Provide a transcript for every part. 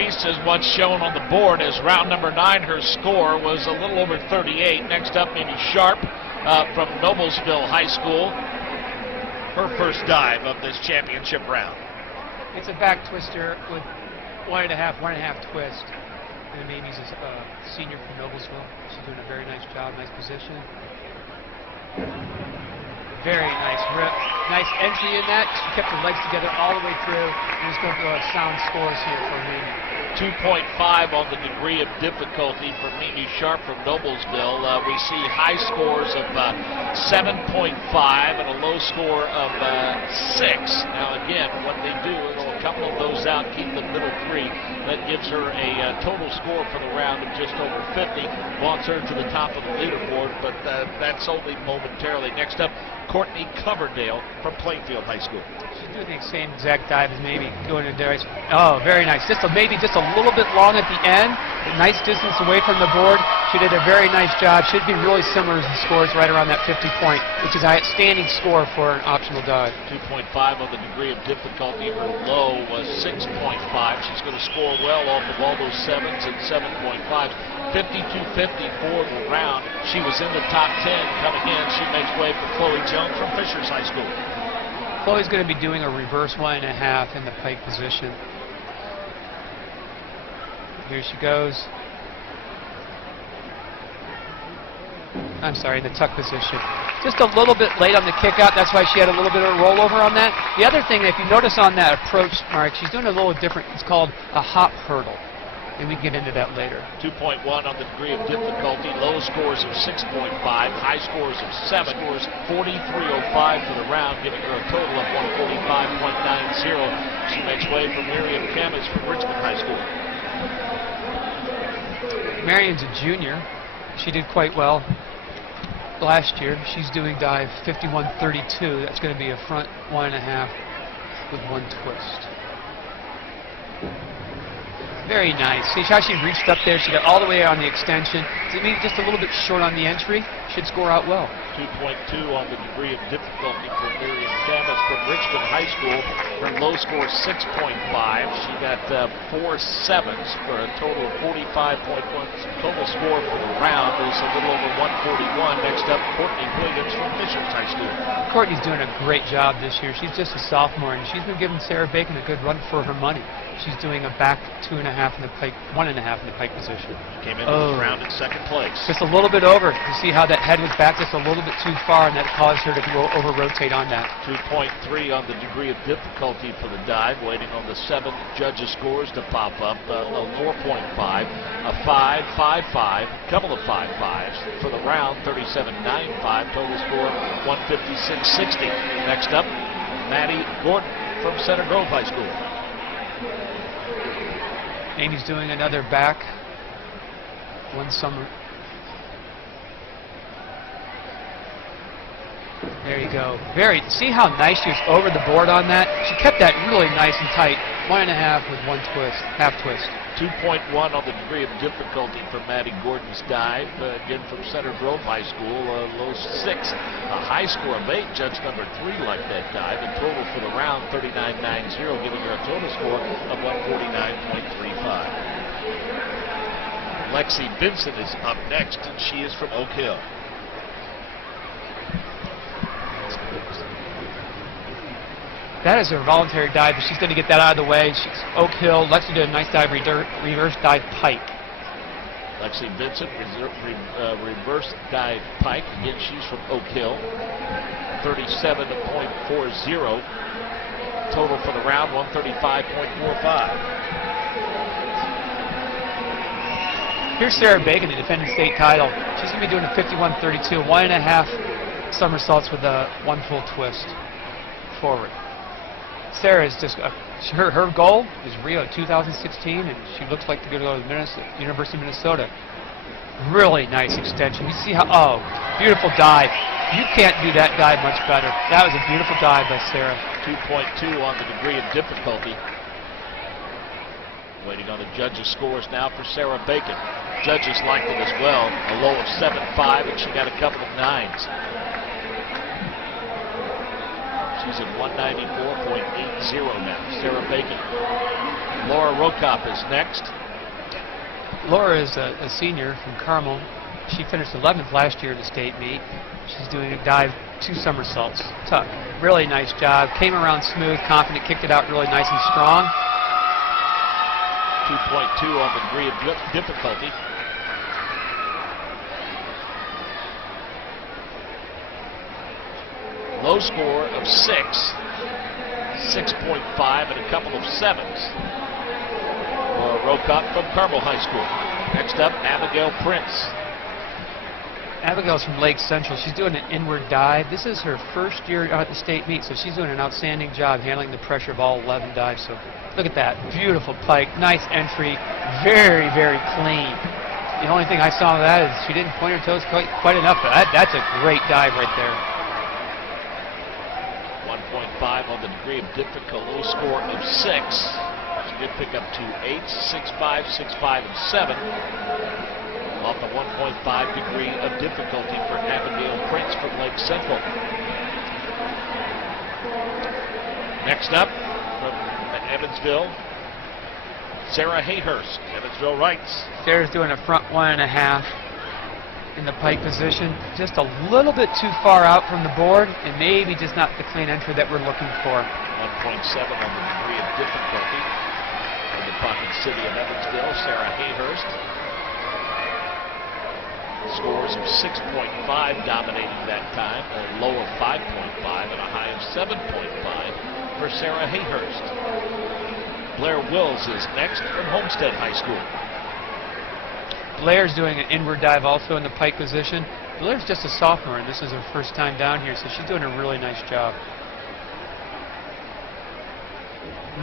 piece is what's shown on the board as round number 9. Her score was a little over 38. Next up, Mimi Sharp from Noblesville High School. Her first dive of this championship round. It's a back twister with one and a half twist. And Mimi's a senior from Noblesville. She's doing a very nice job, nice position. Very nice rip. Nice entry in that. She kept her legs together all the way through. And it's going to go sound scores here for Mimi. 2.5 on the degree of difficulty for Mimi Sharp from Noblesville. We see high scores of 7.5 and a low score of 6. Now again, what they do is they'll a couple of those out, keep the middle 3. That gives her a total score for the round of just over 50. Wants her to the top of the leaderboard, but that's only momentarily. Next up, Courtney Coverdale from Plainfield High School. She's doing the same exact dive as Mimi, going into there. Oh, very nice. Maybe just a little bit long at the end. A nice distance away from the board. She did a very nice job. Should be really similar to the scores right around that 50 point, which is an outstanding score for an optional dive. 2.5 on the degree of difficulty. Her low was 6.5. She's going to score well off of all those 7s and 7.5s. 52.50 for the round. She was in the top 10 coming in. She makes way for Chloe Jones from Fishers High School. Chloe's going to be doing a reverse 1.5 in the pike position. Here she goes. I'm sorry, the tuck position. Just a little bit late on the kick out. That's why she had a little bit of a rollover on that. The other thing, if you notice on that approach, Mark, she's doing a little different. It's called a hop hurdle. And we can get into that later. 2.1 on the degree of difficulty. Low scores of 6.5. High scores of 7. Scores 43.05 for the round, giving her a total of 145.90. She makes way for Miriam Camus from Richmond High School. Marion's a junior. She did quite well last year. She's doing dive 51.32. That's going to be a front 1.5 with 1 twist. Very nice. See how she reached up there? She got all the way on the extension. Maybe just a little bit short on the entry. Should score out well. 2.2 on the degree of difficulty for Miriam Camus from Richmond High School. Her low score is 6.5. She got 4 7s for a total of 45.1. Total score for the round is a little over 141. Next up, Courtney Williams from Fishers High School. Courtney's doing a great job this year. She's just a sophomore, and she's been giving Sarah Bacon a good run for her money. She's doing a back 2.5 in the pike, 1.5 in the pike position. She came into this round in second place. Just a little bit over. You see how that head was back just a little bit too far, and that caused her to go over rotate on that. 2.3 on the degree of difficulty for the dive. Waiting on the 7 judges' scores to pop up. A 4.5, a 5, 5, 5, couple of 5 5s for the round. 37.95. Total score 156.60. Next up, Maddie Gordon from Center Grove High School. Amy's doing another back. 1 summer. There you go. See how nice she was over the board on that? She kept that really nice and tight. 1.5 with 1 twist, half twist. 2.1 on the degree of difficulty for Maddie Gordon's dive. Again from Center Grove High School, low 6. A high score of 8. Judge number 3 liked that dive. And total for the round, 39.90, giving her a total score of 149.35. Lexi Benson is up next, and she is from Oak Hill. That is her voluntary dive, but she's going to get that out of the way. She's Oak Hill. Lexi did a nice dive, reverse dive pike. Lexi Vincent, reverse dive pike. Again, she's from Oak Hill. 37.40. Total for the round, 135.45. Here's Sarah Bacon, the defending state title. She's going to be doing a 51.32, 1.5 somersaults with a 1 full twist forward. Sarah is just, her goal is Rio 2016, and she looks like to go to the University of Minnesota. Really nice extension. You see how, beautiful dive. You can't do that dive much better. That was a beautiful dive by Sarah. 2.2 on the degree of difficulty. Waiting on the judges' scores now for Sarah Bacon. Judges liked it as well. A low of 7.5, and she got a couple of 9s. She's at 194.80 now. Sarah Bacon. Laura Rokop is next. Laura is a senior from Carmel. She finished 11th last year at the state meet. She's doing a dive, 2 somersaults. Tough. Really nice job. Came around smooth, confident, kicked it out really nice and strong. 2.2 on the degree of difficulty. Low score of 6. 6.5 and a couple of 7s. Laura Rokop from Carmel High School. Next up, Abigail Prince. Abigail's from Lake Central. She's doing an inward dive. This is her first year out at the state meet, so she's doing an outstanding job handling the pressure of all 11 dives. So look at that. Beautiful pike. Nice entry. Very, very clean. The only thing I saw of that is she didn't point her toes quite enough, but that's a great dive right there. 1.5 on the degree of difficulty. Low score of 6. She did pick up 2 8s, 6.5, 6.5, and 7. Off the 1.5 degree of difficulty for Abigail Prince from Lake Central. Next up, from Evansville, Sarah Hayhurst. Evansville Rights. Sarah's doing a front 1.5 in the pike position. Just a little bit too far out from the board, and maybe just not the clean entry that we're looking for. 1.7 on the degree of difficulty in the pocket city of Evansville, Sarah Hayhurst. Scores of 6.5 dominating that time, a low of 5.5 and a high of 7.5 for Sarah Hayhurst. Blair Wills is next from Homestead High School. Blair's doing an inward dive also in the pike position. Blair's just a sophomore, and this is her first time down here, so she's doing a really nice job.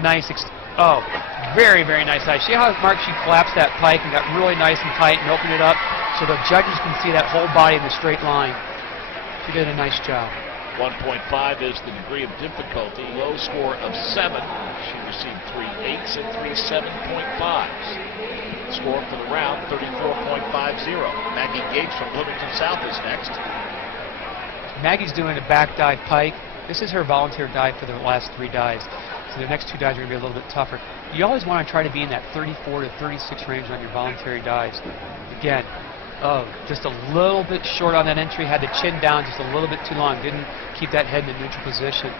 Nice, very, very nice dive. See how Mark, she collapsed that pike and got really nice and tight and opened it up so the judges can see that whole body in the straight line. She did a nice job. 1.5 is the degree of difficulty. Low score of 7. She received 3 8s and 3 7.5s. Score for the round, 34.50. Maggie Gates from Bloomington South is next. Maggie's doing a back dive pike. This is her volunteer dive for the last 3 dives. So the next 2 dives are going to be a little bit tougher. You always want to try to be in that 34 to 36 range on your voluntary dives. Again, just a little bit short on that entry. Had the chin down just a little bit too long. Didn't keep that head in the neutral position.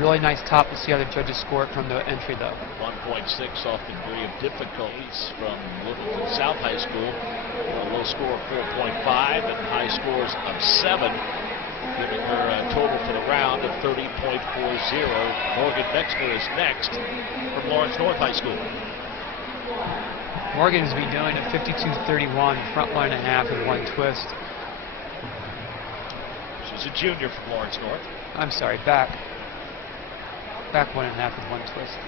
Really nice top. We'll see how the judges score it from the entry, though. 1.6 off the degree of difficulties from Bloomington South High School. A low score of 4.5 and high scores of 7, giving her a total for the round of 30.40. Morgan Mexner is next from Lawrence North High School. Morgan is doing a 52.31, front 1.5 and 1 twist. She's a junior from Lawrence North. I'm sorry, back 1.5 and 1 twist.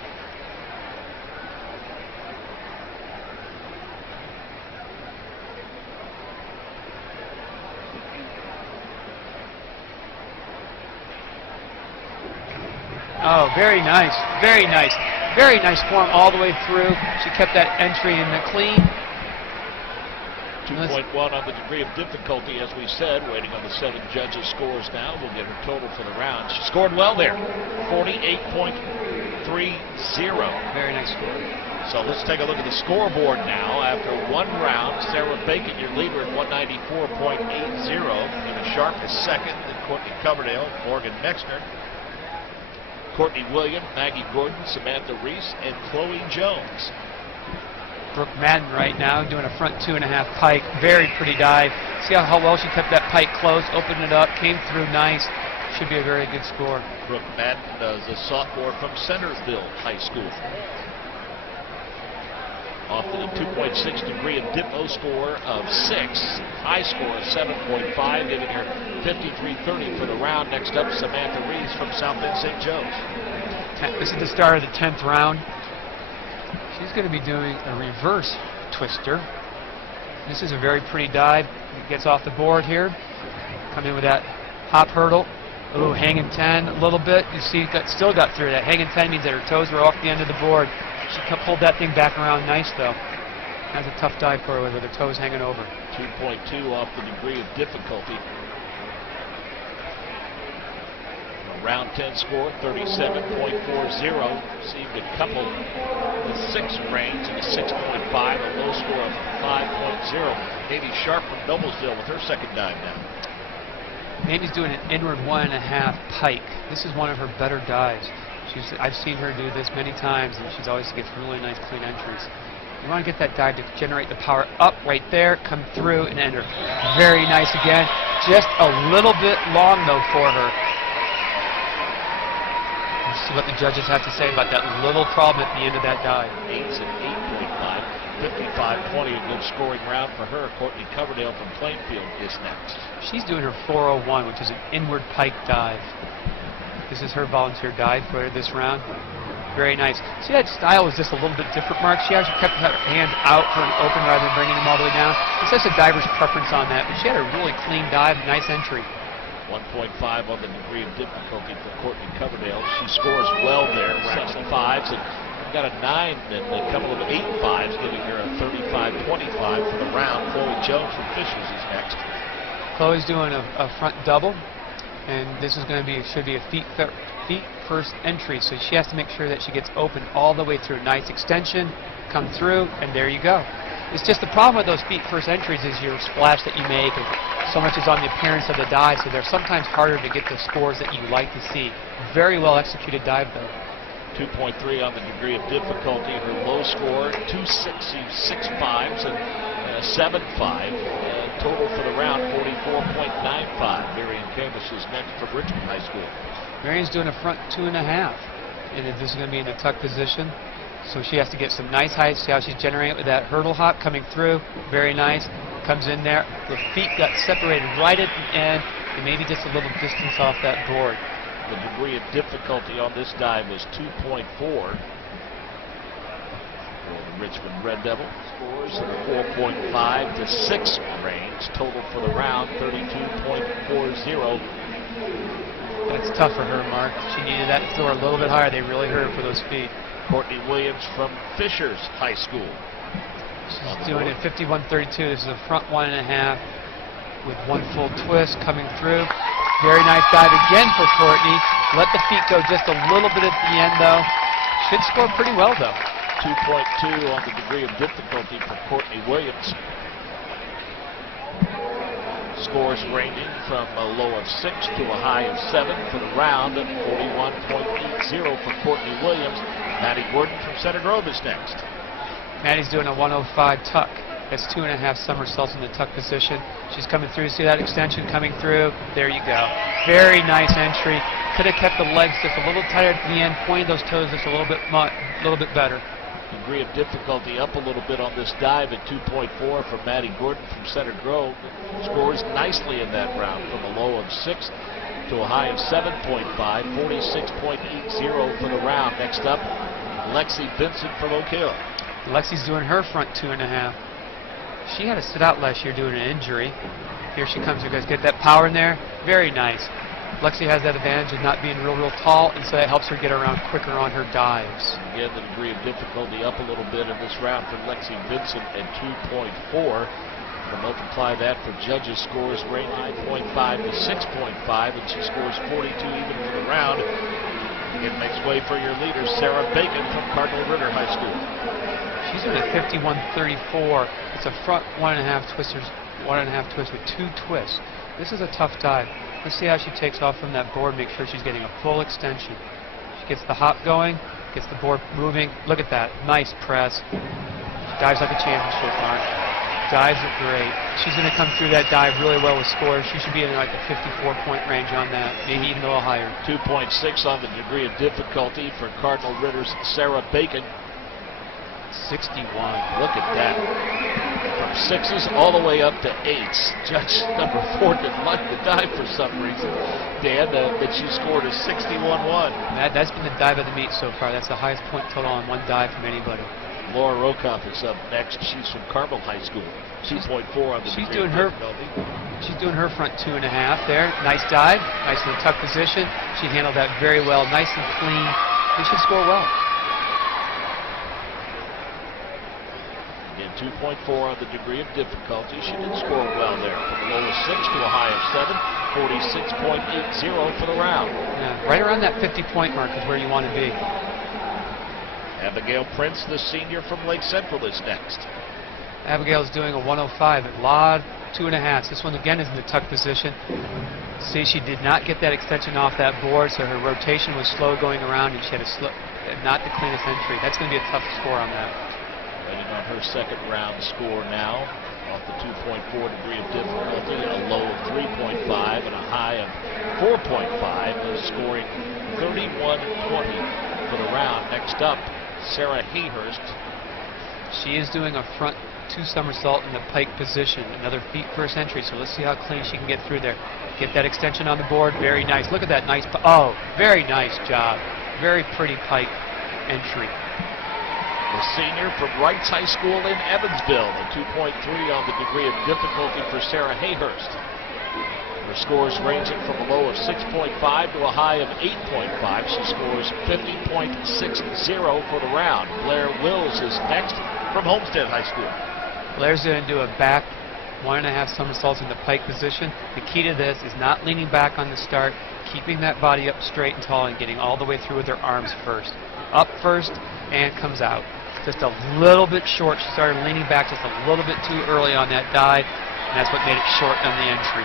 Oh, very nice, very nice. Very nice form all the way through. She kept that entry in the clean. 2.1 on the degree of difficulty, as we said, waiting on the 7 judges' scores now. We'll get her total for the round. She scored well there, 48.30. Very nice score. So let's take a look at the scoreboard now. After 1 round, Sarah Bacon, your leader at 194.80. Eva Sharp is second, then Courtney Coverdale, Morgan Mexner, Courtney Williams, Maggie Gordon, Samantha Reese, and Chloe Jones. Brooke Madden right now doing a front 2.5 pike. Very pretty dive. See how well she kept that pike close, opened it up, came through nice. Should be a very good score. Brooke Madden is a sophomore from Centerville High School. Off to the 2.6 degree of low score of 6. High score of 7.5, giving her 53.30 for the round. Next up, Samantha Reese from South Bend St. Joe's. This is the start of the 10th round. She's going to be doing a reverse twister. This is a very pretty dive. It gets off the board here. Come in with that hop hurdle. Ooh, hanging 10 a little bit. You see, still got through that. Hanging 10 means that her toes were off the end of the board. She pulled that thing back around nice, though. That's a tough dive for her with her toes hanging over. 2.2 off the degree of difficulty. Round 10 score, 37.40. Received a couple with 6 range and a 6.5, a low score of 5.0. Maybe Sharp from Noblesville with her second dive now. Mamie's doing an inward 1.5 pike. This is one of her better dives. I've seen her do this many times, and she's always gets really nice clean entries. You want to get that dive to generate the power up right there, come through and enter. Very nice again. Just a little bit long though for her. Let's see what the judges have to say about that little problem at the end of that dive. 8's and 8.5, 55-20, a good scoring round for her. Courtney Coverdale from Plainfield is next. She's doing her 401, which is an inward pike dive. This is her volunteer dive for this round. Very nice. See, that style was just a little bit different, Mark. She actually kept her hand out for an open rather than bringing them all the way down. It's just a diver's preference on that. But she had a really clean dive, nice entry. 1.5 on the degree of difficulty for Courtney Coverdale. She scores well there. 65s and got a 9 and a couple of 8.5s, giving her a 35-25 for the round. Chloe Jones from Fishers is next. Chloe's doing a front double, and this is going to be should be a feet first entry, so she has to make sure that she gets open all the way through. Nice extension, come through, and there you go. It's just the problem with those feet first entries is your splash that you make, and so much is on the appearance of the dive, so they're sometimes harder to get the scores that you like to see. Very well executed dive though. 2.3 on the degree of difficulty. Her low score, 2 6.5s and 7.5. Total for the round, 44.95. Marion Canvas is next from Richmond High School. Marion's doing a front 2.5, and this is going to be in the tuck position. So she has to get some nice height. See how she's generating it with that hurdle hop coming through. Very nice. Comes in there. The feet got separated right at the end, and maybe just a little distance off that board. The degree of difficulty on this dive was 2.4. For the Richmond Red Devil scores in the 4.5 to 6 range. Total for the round, 32.40. That's tough for her, Mark. She needed that to throw a little bit higher. They really hurt her for those feet. Courtney Williams from Fishers High School. She's doing it 51-32. This is a front 1.5 with 1 full twist coming through. Very nice dive again for Courtney. Let the feet go just a little bit at the end, though. Should score pretty well, though. 2.2 on the degree of difficulty for Courtney Williams. Scores ranging from a low of 6 to a high of 7 for the round, and 41.80 for Courtney Williams. Maddie Gordon from Center Grove is next. Maddie's doing a 105 tuck. That's 2.5 somersaults in the tuck position. She's coming through. See that extension coming through? There you go. Very nice entry. Could have kept the legs just a little tighter at the end, pointed those toes just a little bit better. Degree of difficulty up a little bit on this dive at 2.4 for Maddie Gordon from Center Grove. Scores nicely in that round from a low of 6 to a high of 7.5, 46.80 for the round. Next up, Lexi Vincent from Ocala. Lexi's doing her front 2.5. She had to sit out last year due to an injury. Here she comes. You guys get that power in there? Very nice. Lexi has that advantage of not being real tall, and so that helps her get around quicker on her dives. Again, the degree of difficulty up a little bit in this round for Lexi Vincent at 2.4. To multiply that for judges' scores range 9.5 to 6.5, and she scores 42 even for the round. It makes way for your leader, Sarah Bacon from Cardinal Ritter High School. She's doing a 51-34. It's a front 1.5 twisters, 1.5 twist with 2 twists. This is a tough dive. Let's see how she takes off from that board. Make sure she's getting a full extension. She gets the hop going, gets the board moving. Look at that. Nice press. She dives like a championship, Mark. Dives are great. She's going to come through that dive really well with scores. She should be in like the 54-point range on that, maybe even a little higher. 2.6 on the degree of difficulty for Cardinal Ritter's Sarah Bacon. 61. Look at that. From 6s all the way up to 8s. Judge number 4 didn't like the dive for some reason. Dan, but she scored a 61-1. That's been the dive of the meet so far. That's the highest point total on one dive from anybody. Laura Rokoff is up next. She's from Carmel High School. 2.4 on the she's doing her front 2.5 there. Nice dive. Nice in the tuck position. She handled that very well. Nice and clean. She should score well. Again, 2.4 on the degree of difficulty. She did score well there. From a low of 6 to a high of 7. 46.80 for the round. Yeah, right around that 50-point mark is where you want to be. Abigail Prince, the senior from Lake Central, is next. Abigail's doing a 105 at Laud 2.5. This one again is in the tuck position. See, she did not get that extension off that board, so her rotation was slow going around, and she had not the cleanest entry. That's going to be a tough score on that. Waiting on her second round score now, off the 2.4 degree of difficulty, a low of 3.5 and a high of 4.5, is scoring 31.20 for the round. Next up, Sarah Hayhurst. She is doing a front 2 somersault in the pike position, another feet first entry, so let's see how clean she can get through there. Get that extension on the board, very nice. Look at that nice, oh, very nice job. Very pretty pike entry. The senior from Wrights High School in Evansville, a 2.3 on the degree of difficulty for Sarah Hayhurst. Her scores ranging from a low of 6.5 to a high of 8.5. She scores 50.60 for the round. Blair Wills is next from Homestead High School. Blair's going to do a back 1.5 somersaults in the pike position. The key to this is not leaning back on the start, keeping that body up straight and tall and getting all the way through with her arms first. Up first and comes out. Just a little bit short. She started leaning back just a little bit too early on that dive, and that's what made it short on the entry.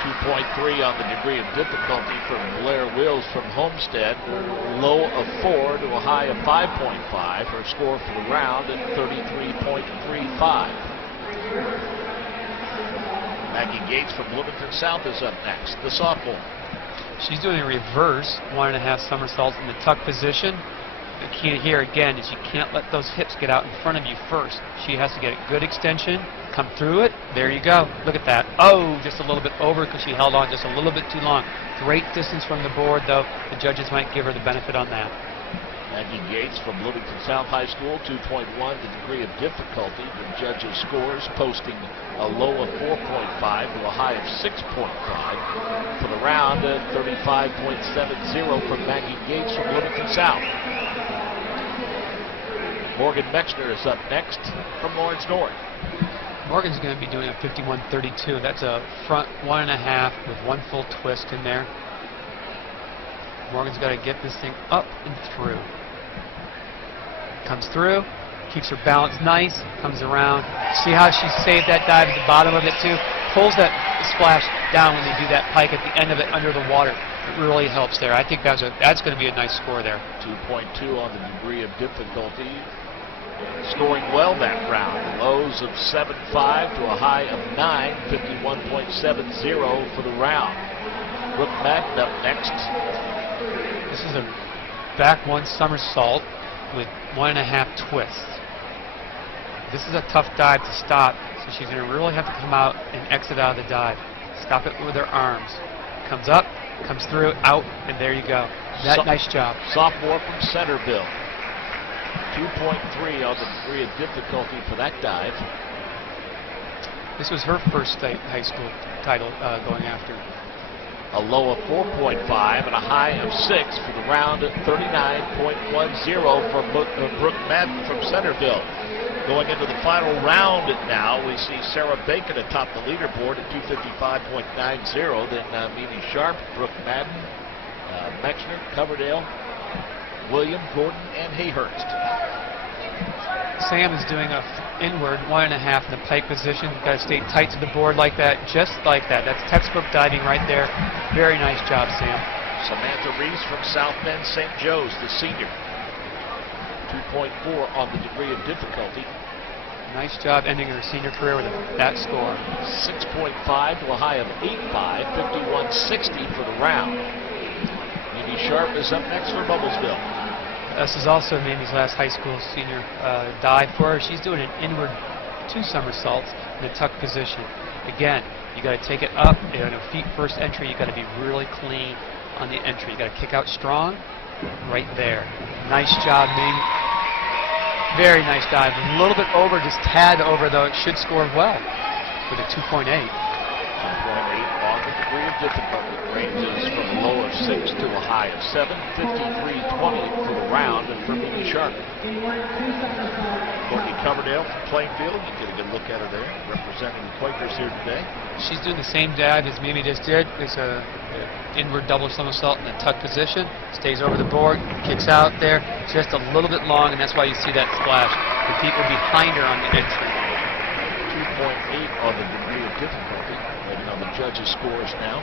2.3 on the degree of difficulty from Blair Wills from Homestead. Low of 4 to a high of 5.5. Her score for the round at 33.35. Maggie Gates from Bloomington South is up next, the sophomore. She's doing a reverse 1.5 somersaults in the tuck position. The key here again is you can't let those hips get out in front of you first. She has to get a good extension, come through it. There you go. Look at that. Oh, just a little bit over because she held on just a little bit too long. Great distance from the board, though. The judges might give her the benefit on that. Maggie Gates from Bloomington South High School, 2.1 the degree of difficulty. The judges' scores posting a low of 4.5 to a high of 6.5 for the round at 35.70 from Maggie Gates from Bloomington South. Morgan Mexner is up next from Lawrence North. Morgan's going to be doing a 51.32. That's a front 1.5 with 1 full twist in there. Morgan's got to get this thing up and through. Comes through, keeps her balance nice, comes around. See how she saved that dive at the bottom of it too? Pulls that splash down when they do that pike at the end of it under the water. It really helps there. I think that's going to be a nice score there. 2.2 on the degree of difficulty. Scoring well that round. Lows of 7.5 to a high of 9, 51.70 for the round. Brooke Madden up next. This is a back 1 somersault with 1.5 twists. This is a tough dive to stop, so she's going to really have to come out and exit out of the dive. Stop it with her arms. Comes up, comes through, out, and there you go. Nice job. Sophomore from Centerville. 2.3 on the degree of difficulty for that dive. This was her first state high school title going after. A low of 4.5 and a high of 6 for the round at 39.10 for Brooke Madden from Centerville. Going into the final round now, we see Sarah Bacon atop the leaderboard at 255.90. Then Mimi Sharp, Brooke Madden, Mexner, Coverdale, William, Gordon, and Hayhurst. Sam is doing a inward 1.5 in the pike position. You've got to stay tight to the board like that, just like that. That's textbook diving right there. Very nice job, Sam. Samantha Reese from South Bend St. Joe's, the senior. 2.4 on the degree of difficulty. Nice job ending her senior career with that score. 6.5 to a high of 8.5, 51.60 for the round. Mimi Sharp is up next for Bubblesville. This is also Mimi's last high school senior dive for her. She's doing an inward 2 somersaults in a tuck position. Again, you got to take it up. In a feet first entry, you got to be really clean on the entry. You got to kick out strong right there. Nice job, Mimi. Very nice dive. A little bit over, just tad over, though. It should score well with a 2.8. 2.8 on the degree of difficulty ranges from a low of 6 to a high of 7, 53-20 for the round, and for Mimi Sharp. Courtney Coverdale from Plainfield, you get a good look at her there, representing the Quakers here today. She's doing the same dive as Mimi just did. It's a inward double somersault in the tuck position. Stays over the board, kicks out there, just a little bit long, and that's why you see that splash. The people behind her on the entry. 2.8 on the degree of difficulty. Waiting on the judges' scores now.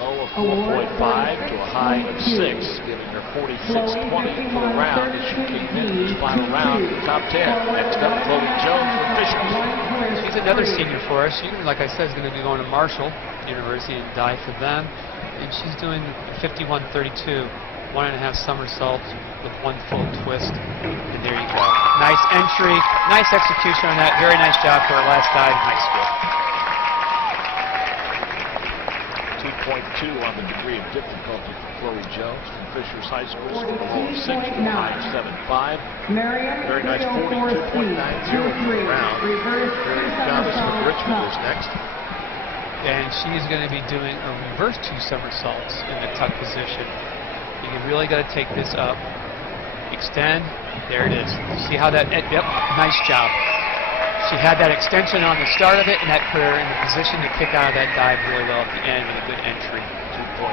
Low of 4.5 to a high of 6, giving her 46-20 for the round as she came in this final round in the top 10. Next up, Chloe Jones from Fishers. She's another senior for us. She, like I said, is going to be going to Marshall University and dive for them. And she's doing 51-32, 1.5 somersaults with 1 full twist. And there you go. Nice entry, nice execution on that. Very nice job for her last dive. Nice skill. 2.2 on the degree of difficulty for Chloe Jones from Fishers High School. From a low of 6 to a high of 7.5. Very nice 42.90 for the round. Mary Thomas from Richmond is next. And she's going to be doing a reverse 2 somersaults in the tuck position. You really got to take this up, extend. There it is. See how that? Yep, nice job. She had that extension on the start of it, and that put her in the position to kick out of that dive really well at the end with a good entry. 2.3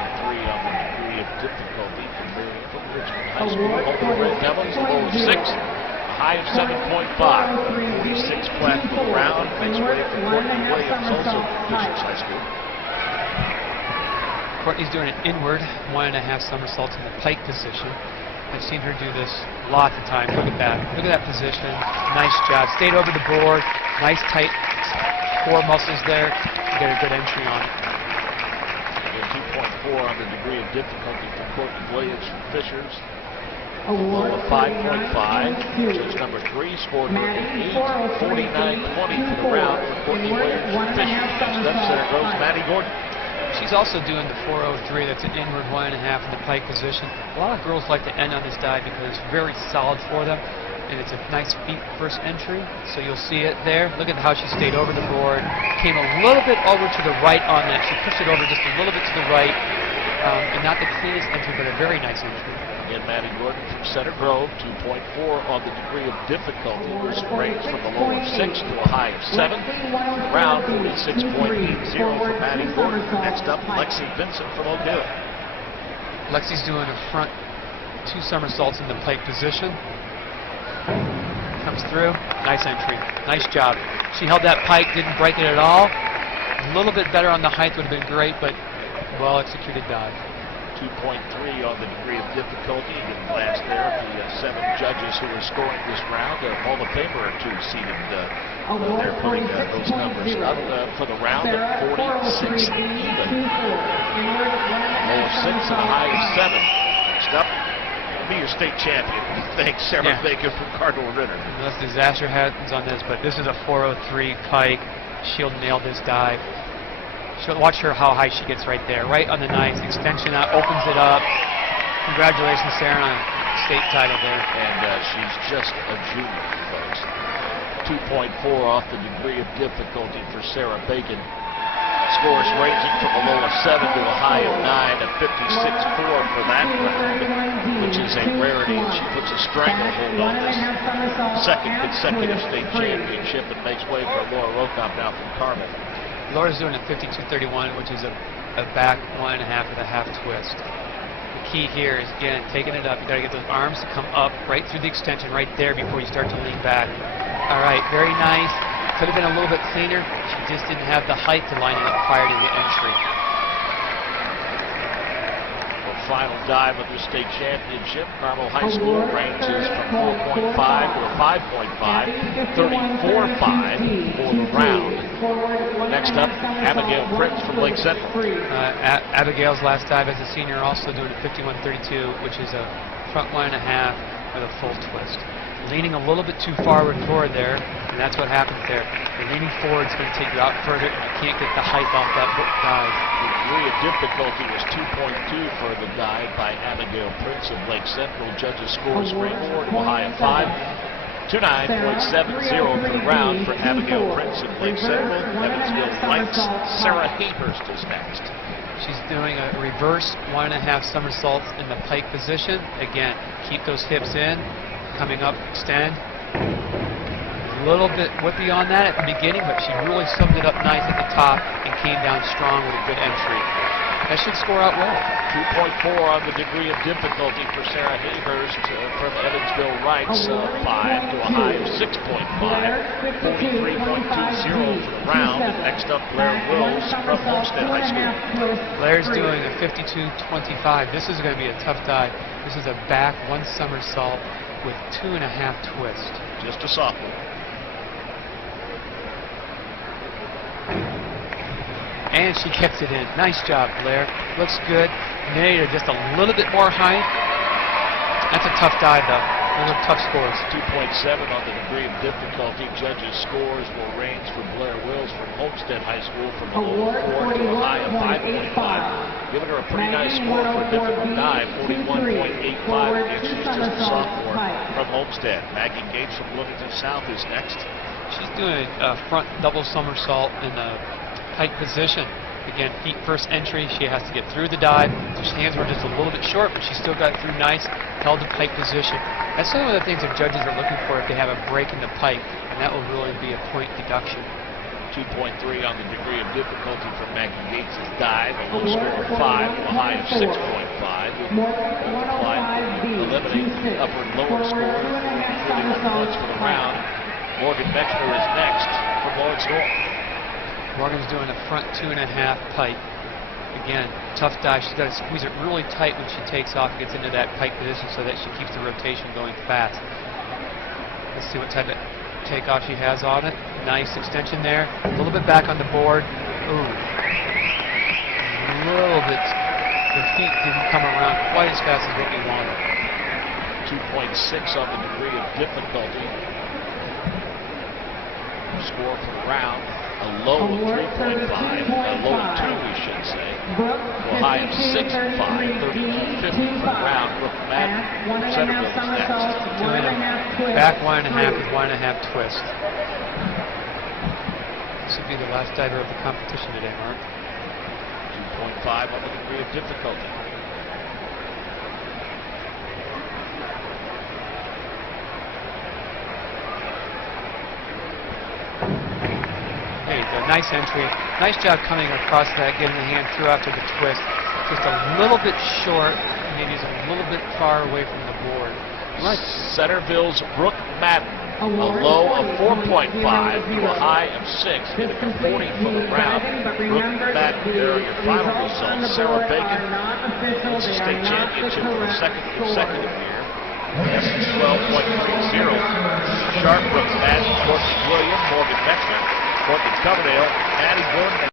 on the degree of difficulty for Miriam from Richmond High School. Over the Red Devils, a low of 6, a high of 7.5. 46 flat for the round. Makes way for Courtney Williams, also from Fishers High School. Courtney's doing an inward 1.5 somersaults in the pike position. I've seen her do this lots of times. Look at that. Look at that position. Nice job. Stayed over the board. Nice tight core muscles there. You get a good entry on it. 2.4 on the degree of difficulty for Courtney Williams from Fishers. Low of 5.5. She's number 3. Scored her an 8. 49-20 for the round for Courtney Williams from Fishers. Next up, center goes Maddie Gordon. She's also doing the 403. That's an inward 1.5 in the pike position. A lot of girls like to end on this dive because it's very solid for them, and it's a nice feet first entry. So you'll see it there. Look at how she stayed over the board. Came a little bit over to the right on that. She pushed it over just a little bit to the right, and not the cleanest entry, but a very nice entry. Again, Maddie Gordon from Center Grove, 2.4 on the degree of difficulty, which ranges from a low of 6 to a high of 7. Round 46.80 for Maddie Gordon. Next up, Lexi Vincent from Oak Hill. Lexi's doing a front 2 somersaults in the pike position. Comes through, nice entry, nice job. She held that pike, didn't break it at all. A little bit better on the height would have been great, but well executed dive. 2.3 on the degree of difficulty. You can glance there at the 7 judges who are scoring this round. Hall of Famer or 2 seated. They're putting those numbers up for the round at 46 even. Low of 6 and a high of 7. Next up, be your state champion. Thanks, Sarah Bacon from Cardinal Ritter. Unless disaster happens on this, but this is a 403 pike. She'll nail this dive. Watch her how high she gets right there, right on the nice extension up, opens it up. Congratulations, Sarah, on a state title there. And she's just a junior, folks. 2.4 off the degree of difficulty for Sarah Bacon. Scores ranging from a low of 7 to a high of 9 at 56.4 for that round, which is a rarity. And she puts a stranglehold on this second consecutive state championship and makes way for Laura Rokop now from Carmel. Laura's doing a 52.31, which is a back 1.5 with a half twist. The key here is, again, taking it up. You got to get those arms to come up right through the extension right there before you start to lean back. All right, very nice. Could have been a little bit cleaner. She just didn't have the height to line it up prior to the entry. Final dive of the state championship. Carmel High School ranges from 4.5 to a 5.5, 34.5 for the round. Next up, Abigail Prince from Lake Central. Abigail's last dive as a senior, also doing a 51.32, which is a front 1.5 with a full twist. Leaning a little bit too forward there, and that's what happens there. The leaning forward is going to take you out further, and you can't get the height off that dive. The degree of difficulty was 2.2 for the dive by Abigail Prince of Lake Central. Judges scores range to a high of 5. 29.70 for the round for Abigail Prince of Lake Central. Evansville Lights. Sarah Hayhurst is next. She's doing a reverse 1.5 somersaults in the pike position. Again, keep those hips in, coming up, extend. A little bit whippy on that at the beginning, but she really summed it up nice at the top and came down strong with a good entry. That should score out well. 2.4 on the degree of difficulty for Sarah Hayhurst from Evansville Wrights. 5 to a high of 6.5. 43.20 for the round. And next up, Blair Wills from Homestead High School. Blair's doing a 52.25. This is going to be a tough dive. This is a back 1 somersault with 2.5 twist. Just a sophomore. And she gets it in. Nice job, Blair. Looks good. Made her just a little bit more height. That's a tough dive, though. Those are tough scores. 2.7 on the degree of difficulty. Judges' scores will range for Blair Wills from Homestead High School from a low of 4 to a high of 5.5. Giving her a pretty nice score for a difficult dive, 41.85 against she's just a sophomore from Homestead. Maggie Gates from Bloomington South is next. She's doing a front double somersault in the pike position. Again, feet first entry. She has to get through the dive. Her hands were just a little bit short, but she still got through nice, held the pike position. That's some of the things that judges are looking for if they have a break in the pike, and that will really be a point deduction. 2.3 on the degree of difficulty for Maggie Gates' dive. A low score of 5 to a high of 6.5. Eliminate the upper and lower score. 41 points for the round. Morgan Mexner is next from Lawrence North. Morgan's doing a front 2.5 pike. Again, tough dive. She's got to squeeze it really tight when she takes off and gets into that pike position so that she keeps the rotation going fast. Let's see what type of takeoff she has on it. Nice extension there. A little bit back on the board. Ooh. A little bit. The feet didn't come around quite as fast as what we wanted. 2.6 on the degree of difficulty. Score for the round. A low of 3.5, a low of 2, we should say. To a high of 6.5, 32.50 for the round. Brooke Madden from Centerville is next. Doing a back 1.5 with 1.5 twist. This would be the last diver of the competition today, Mark. 2.5 on the degree of difficulty. Nice entry. Nice job coming across that, getting the hand through after the twist. Just a little bit short, maybe a little bit far away from the board. Right. Centerville's Brooke Madden. A low of 4.5 to a high of 6. Hitting a 40 for the round. Brooke Madden, there are your final results. Sarah Bacon wins the state championship for the second consecutive year. That's 12.30. Sharp, Brooke Madden, Courtney Williams, Morgan Mexner, Courtney Coverdale, Maddie Gordon.